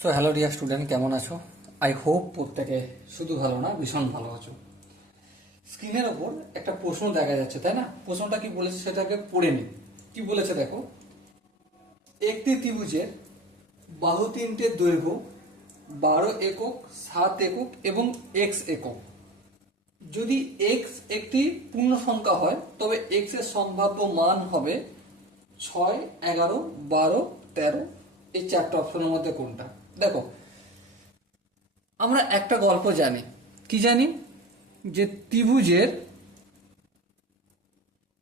So hello dear student, কেমন আছো? I hope প্রত্যেকে শুধু ভালো না, ভীষণ ভালো আছো। স্ক্রিনের ওপর একটা প্রশ্ন দেখা যাচ্ছে, তাই না? প্রশ্নটা কি বলেছে সেটাকে পড়ে নি। কি বলেছে দেখো, একটি ত্রিভুজের বাহু তিনটে দৈর্ঘ্য 12 একক, 7 একক এবং এক্স একক। যদি এক্স একটি পূর্ণ সংখ্যা হয় তবে এক্স এর সম্ভাব্য মান হবে 6, 11, 12, 13। এই চারটা অপশনের মধ্যে কোনটা? দেখো, আমরা একটা গল্প জানি। কি জানি? যে ত্রিভুজের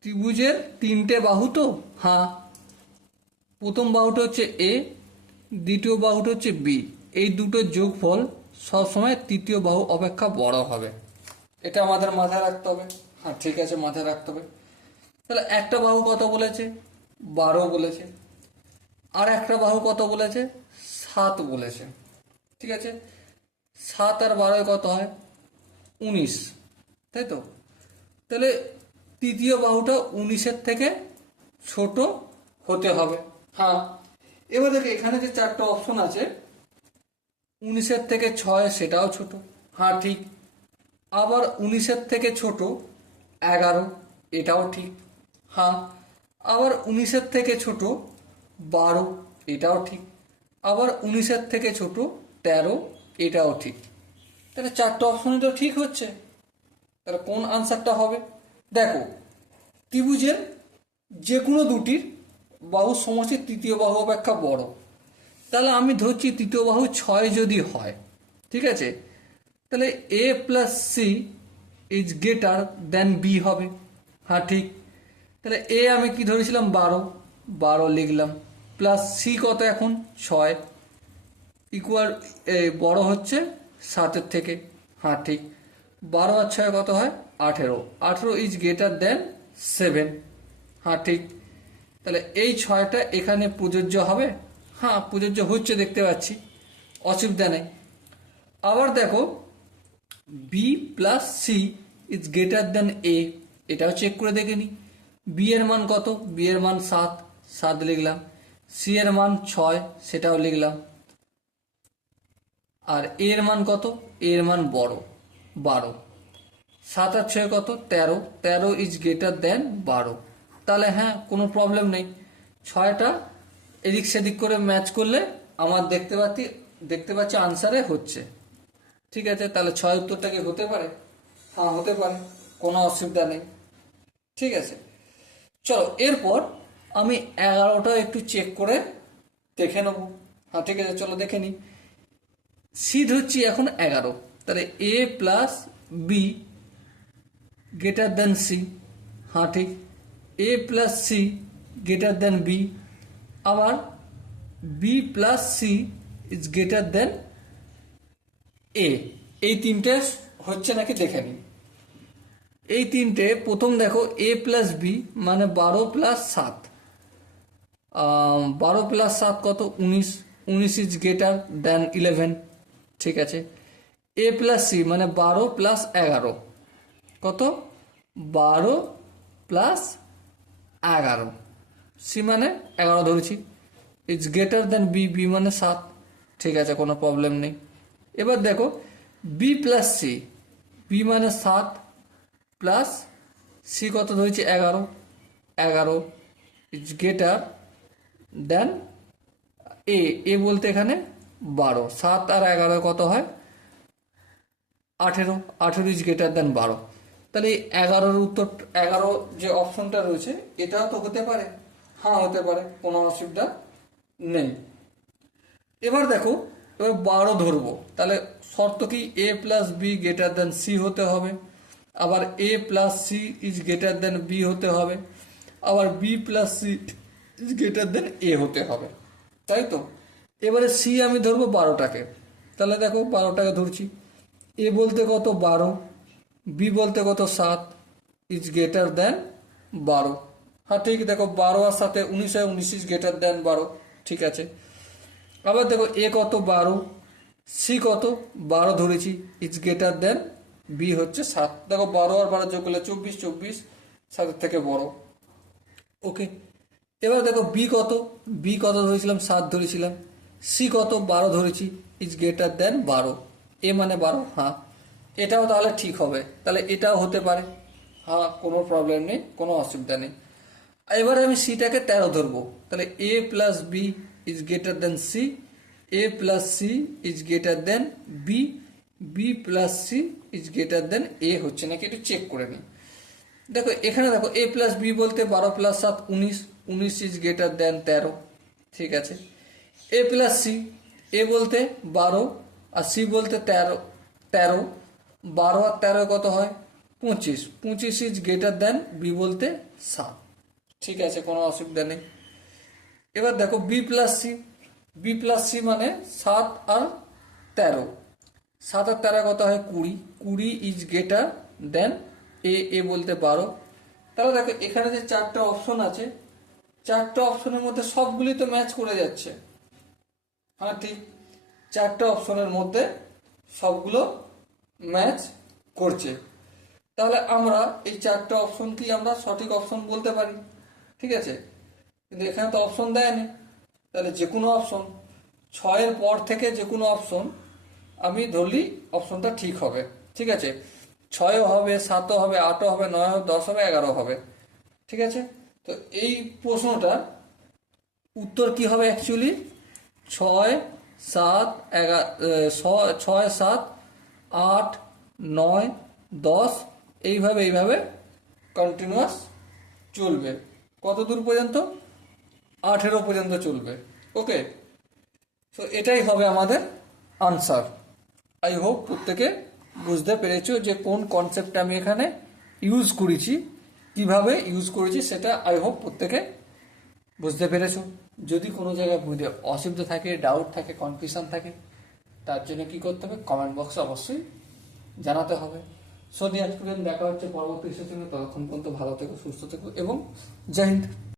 ত্রিভুজের তিনটে বাহু তো। হ্যাঁ, প্রথম বাহুটা হচ্ছে এ, দ্বিতীয় বাহুটা হচ্ছে বি। এই দুটোর যোগফল সবসময় তৃতীয় বাহু অপেক্ষা বড় হবে। এটা আমাদের মাথায় রাখতে হবে। হ্যাঁ, ঠিক আছে, মাথায় রাখতে হবে। তাহলে একটা বাহু কত বলেছে? 12 বলেছে। আর একটা বাহু কত বলেছে? 7 বলেছে। ঠিক আছে, 7 আর 12 কত হয়? 19, তাই তো? তাহলে তৃতীয় বাহুটা 19-এর থেকে ছোট হতে হবে। হ্যাঁ, এবার দেখো এখানে যে চারটা অপশন আছে, 19-এর থেকে 6 সেটাও ছোট। হ্যাঁ, ঠিক। আবার 19-এর থেকে ছোট 11, এটাও ঠিক। হ্যাঁ, আবার 19-এর থেকে ছোট 12, এটাও ঠিক। আবার 19-এর থেকে ছোট 13, এটাও ঠিক। তাহলে চারটা অপশনই তো ঠিক হচ্ছে। তাহলে কোন আনসারটা হবে? দেখো, ত্রিভুজের যে কোনো দুটির বাহুর সমষ্টি তৃতীয় বাহু অপেক্ষা বড়। তাহলে আমি ধরছি তৃতীয় বাহু 6 যদি হয়, ঠিক আছে, তাহলে A plus C is greater than B হবে। হ্যাঁ, ঠিক। তাহলে এ আমি কি ধরেছিলাম? 12, 12 লিখলাম। প্লাস সি কত এখন? 6, ইকুয়াল বড় হচ্ছে 7-এর থেকে। হ্যাঁ, ঠিক। 12 আর 6 কত হয়? 18, 18 ইজ গ্রেটার দেন 7। হ্যাঁ, ঠিক। তাহলে এই 6টা এখানে প্রযোজ্য হবে। হ্যাঁ, প্রযোজ্য হচ্ছে, দেখতে পাচ্ছি, অসুবিধা নেই। আবার দেখো, B plus C is greater than A, এটাও চেক করে দেখে নি। বি এর মান কত? বি এর মান 7, 7 লিখলাম। সি এর মান 6, সেটাও লিখলাম। আর এর মান কত? এর মান বড়, 12। 7 আর 6 কত? 13, 13 ইজ গ্রেটার দেন 12। তাহলে হ্যাঁ, কোনো প্রবলেম নেই। 6টা এদিক সেদিক করে ম্যাচ করলে আমার দেখতে পাচ্ছি আনসারে হচ্ছে। ঠিক আছে, তাহলে 6 উত্তরটা কি হতে পারে? হ্যাঁ, হতে পারে, কোনো অসুবিধা নেই। ঠিক আছে, চলো এরপর আমি 11টা একটু চেক করে দেখে নেবো। হ্যাঁ, ঠিক আছে, চলো দেখে নিই। সি ধরছি এখন 11, তাহলে A plus B greater than C. হ্যাঁ, ঠিক। A plus C greater than B. আবার B plus C is greater than A. এই তিনটে হচ্ছে নাকি দেখে নিই। এই তিনটে প্রথম দেখো, এ প্লাস বি মানে 12 প্লাস 7। 12 প্লাস 7 কত? 19, 19 ইজ গ্রেটার দেন 11। ঠিক আছে। এ প্লাস সি মানে 12 প্লাস 11 কত? 12 প্লাস 11। সি মানে 11 ধরেছি, is greater than B, B মানে 7। ঠিক আছে, কোনো প্রবলেম নেই। এবার দেখো, বি প্লাস সি, বি মানে 7 প্লাস সি কত ধরেছি? 11, 11 ইজ গ্রেটার দেন এ। এ বলতে এখানে 12, 7 আর 11 কত হয়? 18, 18 ইজ গ্রেটার দেন 12। তাহলে এই 11-র উত্তর, 11 যে অপশনটা রয়েছে এটাও তো হতে পারে। হ্যাঁ, হতে পারে, কোনো অসুবিধা নেই। এবার দেখো, এবার 12 ধরবো, তাহলে শর্ত কি? A plus B greater than C হতে হবে। আবার A plus C is greater than B হতে হবে। আবার B plus C is greater than A হতে হবে, তাই তো? এবারে সি আমি ধরবো 12টাকে, তাহলে দেখো 12টাকে ধরছি। এ বলতে কত? 12। বি বলতে কত? 7 ইজ গ্রেটার দেন 12। হ্যাঁ, ঠিক। দেখো 12 আর 7 19 হয়, 19 ইজ গ্রেটার দেন 12। ঠিক আছে। আবার দেখো, এ কত? 12। সি কত? 12 ধরেছি, ইজ গ্রেটার দেন বি হচ্ছে 7। দেখো 12 আর 12 যোগ করলে 24, 24 7-এর থেকে বড়। ওকে। এবার দেখো বি কত? বি কত ধরেছিলাম? 7 ধরেছিলাম। সি কত 12 ধরেছি, ইজ গ্রেটার দেন 12, এ মানে 12, হ্যাঁ এটাও তাহলে ঠিক হবে, তাহলে এটাও হতে পারে, হ্যাঁ কোনো প্রবলেম নেই, কোনো অসুবিধা নেই। এবার আমি সিটাকে 13 ধরবো, তাহলে A plus B is greater than C, A plus C is greater than B, B plus C is greater than A হচ্ছে নাকি একটু চেক করে নিই। দেখো এখানে দেখো এ প্লাস বি বলতে 12 প্লাস 7 19, 19 ইজ গ্রেটার দেন 13, ঠিক আছে। এ প্লাস সি, এ বলতে 12 আর সি বলতে 13, 13 12 আর 13 কত হয় 25, 25 ইজ গ্রেটার দেন বি বলতে 7, ঠিক আছে কোনো অসুবিধা নেই। এবার দেখো B plus C, B plus C মানে 7 আর 13, 7 আর 13 কত হয় 20, 20 ইজ গ্রেটার দেন এ বলতে 12। তাহলে দেখো এখানে যে 4টা অপশন আছে, 4টা অপশনের মধ্যে সবগুলি তো ম্যাচ করে যাচ্ছে, হ্যাঁ ঠিক 4টা অপশনের মধ্যে সবগুলো ম্যাচ করছে। তাহলে আমরা এই 4টা অপশনকেই আমরা সঠিক অপশন বলতে পারি, ঠিক আছে। কিন্তু এখানে তো অপশন দেয়নি, তাহলে যে কোনো অপশন 6-এর পর থেকে যে কোনো অপশন আমি ধরলি অপশনটা ঠিক হবে, ঠিক আছে। 6ও হবে, 7ও হবে, 8ও হবে, 9 হবে, 10 হবে, 11 হবে, ঠিক আছে। তো এই প্রশ্নটার উত্তর কি হবে অ্যাকচুয়ালি 6 7 11 6 7 8 9 10, এইভাবে কন্টিনিউয়াস চলবে, কত দূর পর্যন্ত 18 পর্যন্ত চলবে, ওকে। তো এটাই হবে আমাদের আনসার। আই হোপ প্রত্যেকে বুঝতে পেরেছো যে কোন কনসেপ্টটা আমি এখানে ইউজ করেছি, কিভাবে ইউজ করেছি সেটা আই হোপ প্রত্যেকে বুঝতে পেরেছো। যদি কোনো জায়গায় বুঝতে অসুবিধা থাকে, ডাউট থাকে, কনফিউশন থাকে, তার জন্য কি করতে হবে কমেন্ট বক্সে অবশ্যই জানাতে হবে। সো ডিয়ার স্টুডেন্ট, দেখা হচ্ছে পরবর্তী সেশনে, ততক্ষণ পর্যন্ত ভালো থেকো, সুস্থ থেকো এবং জয় হিন্দ।